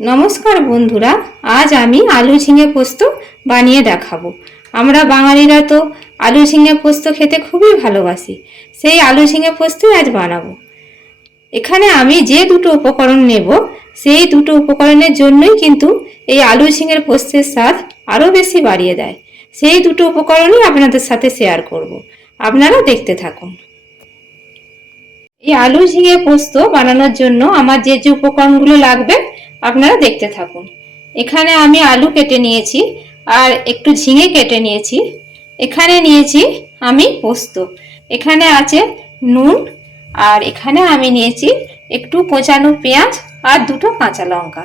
নমস্কার বন্ধুরা, আজ আমি আলু ঝিঙে পোস্ত বানিয়ে দেখাবো। আমরা বাঙালিরা তো আলু ঝিঙে পোস্ত খেতে খুবই ভালোবাসি। সেই আলু ঝিঙে পোস্তই আজ বানাবো। এখানে আমি যে দুটো উপকরণ নেব, সেই দুটো উপকরণের জন্যই কিন্তু এই আলু ঝিঙের পোস্তের স্বাদ আরও বেশি বাড়িয়ে দেয়। সেই দুটো উপকরণই আপনাদের সাথে শেয়ার করব। আপনারা দেখতে থাকুন। এই আলু ঝিঙে পোস্ত বানানোর জন্য আমার যে যে উপকরণগুলো লাগবে আপনারা দেখতে থাকুন। এখানে আমি আলু কেটে নিয়েছি আর একটু ঝিঙে কেটে নিয়েছি। এখানে নিয়েছি আমি পোস্ত, এখানে আছে নুন, আর এখানে আমি নিয়েছি একটু কোচানো পেঁয়াজ আর দুটো কাঁচা লঙ্কা,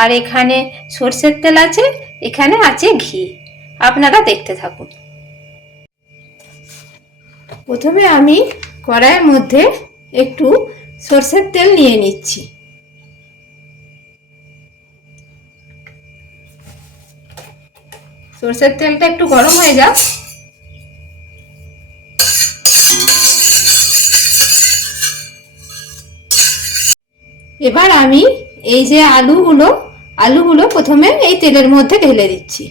আর এখানে সর্ষের তেল আছে, এখানে আছে ঘি। আপনারা দেখতে থাকুন। প্রথমে আমি কড়াইয়ের মধ্যে একটু সর্ষের তেল নিয়ে নিচ্ছি। সর্ষের তেলটা একটু গরম হয়ে যাক। এবার আমি এই যে আলুগুলো প্রথমে এই তেলের মধ্যে ঢেলে দিচ্ছি।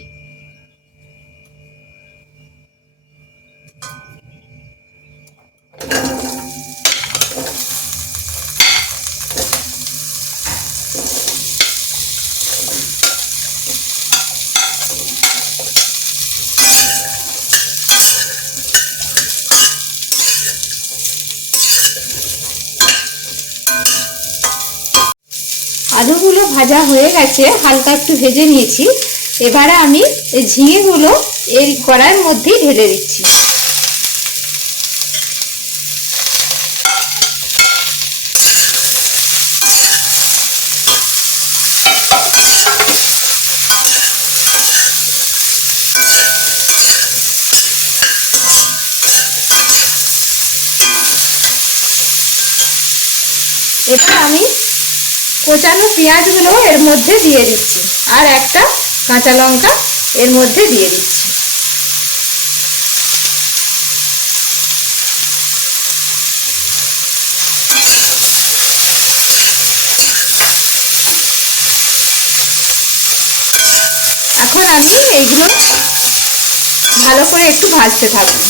আলুগুলো ভাজা হয়ে গেছে, হালকা একটু ভেজে নিয়েছি। এবারে আমি এই ঝিঙেগুলো এই কড়াইয়ের মধ্যেই ঢেলে দিচ্ছি। এবার আমি কোচানো পেঁয়াজগুলো এর মধ্যে দিয়ে দিচ্ছি আর একটা কাঁচা লঙ্কা এর মধ্যে দিয়ে দিচ্ছি। এখন আমি এইগুলো ভালো করে একটু ভাজতে থাকবো।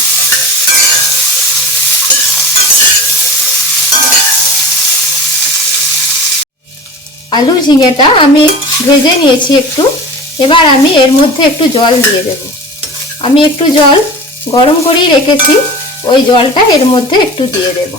আলু ঝিঙেটা আমি ভেজে নিয়েছি একটু। এবার আমি এর মধ্যে একটু জল দিয়ে দেব। আমি একটু জল গরম করেই রেখেছি, ওই জলটা এর মধ্যে একটু দিয়ে দেব।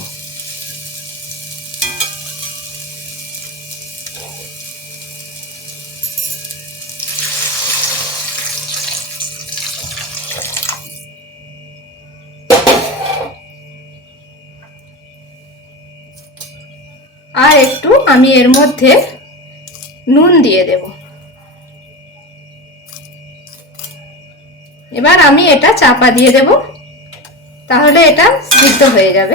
আর একটু আমি এর মধ্যে নুন দিয়ে দেব। এবার আমি এটা চাপা দিয়ে দেব, তাহলে এটা সিদ্ধ হয়ে যাবে।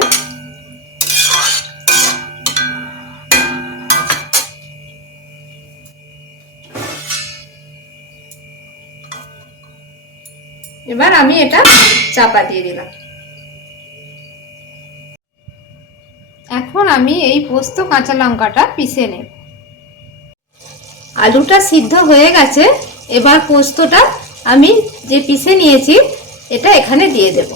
এবার আমি এটা চাপা দিয়ে দিলাম। এখন আমি এই পোস্ত কাঁচা লঙ্কাটা পিষে নেব। আলুটা সিদ্ধ হয়ে গেছে, এবার পোস্তটা আমি যে পিষে নিয়েছি এটা এখানে দিয়ে দেব।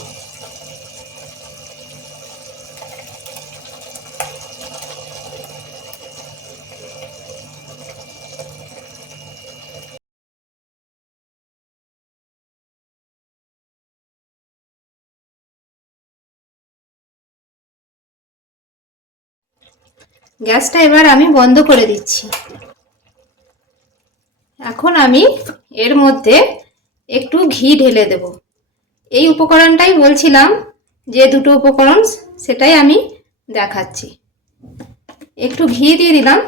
গ্যাসটা এবার আমি বন্ধ করে দিচ্ছি। এখন আমি এর মধ্যে একটু ঘি ঢেলে দেব। এই উপকরণটাই বলছিলাম, যে দুটো উপকরণ সেটাই আমি দেখাচ্ছি। একটু ঘি দিয়ে দিলাম।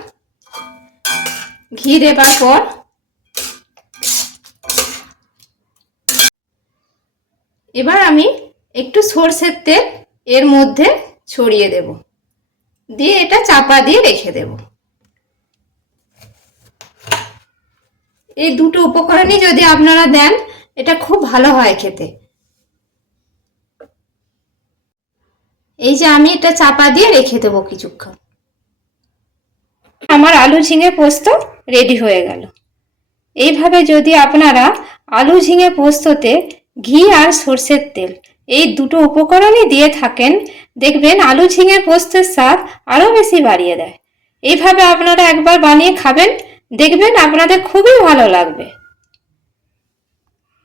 ঘি দেবার পর এবার আমি একটু সরষের তেল এর মধ্যে ছড়িয়ে দেব, দিয়ে এটা চাপা দিয়ে রেখে দেব। এই দুটো উপকরণই যদি আপনারা দেন, এটা খুব ভালো হয় খেতে। এই যে আমি এটা চাপা দিয়ে রেখে দেবো কিছুক্ষণ। আমার আলু ঝিঙে পোস্ত রেডি হয়ে গেল। এইভাবে যদি আপনারা আলু ঝিঙে পোস্ততে ঘি আর সর্ষের তেল এই দুটো উপকরণই দিয়ে থাকেন, দেখবেন আলু ঝিঙে পোস্তের স্বাদ আরও বেশি বাড়িয়ে দেয়। এইভাবে আপনারা একবার বানিয়ে খাবেন, দেখবেন আপনাদের খুবই ভালো লাগবে।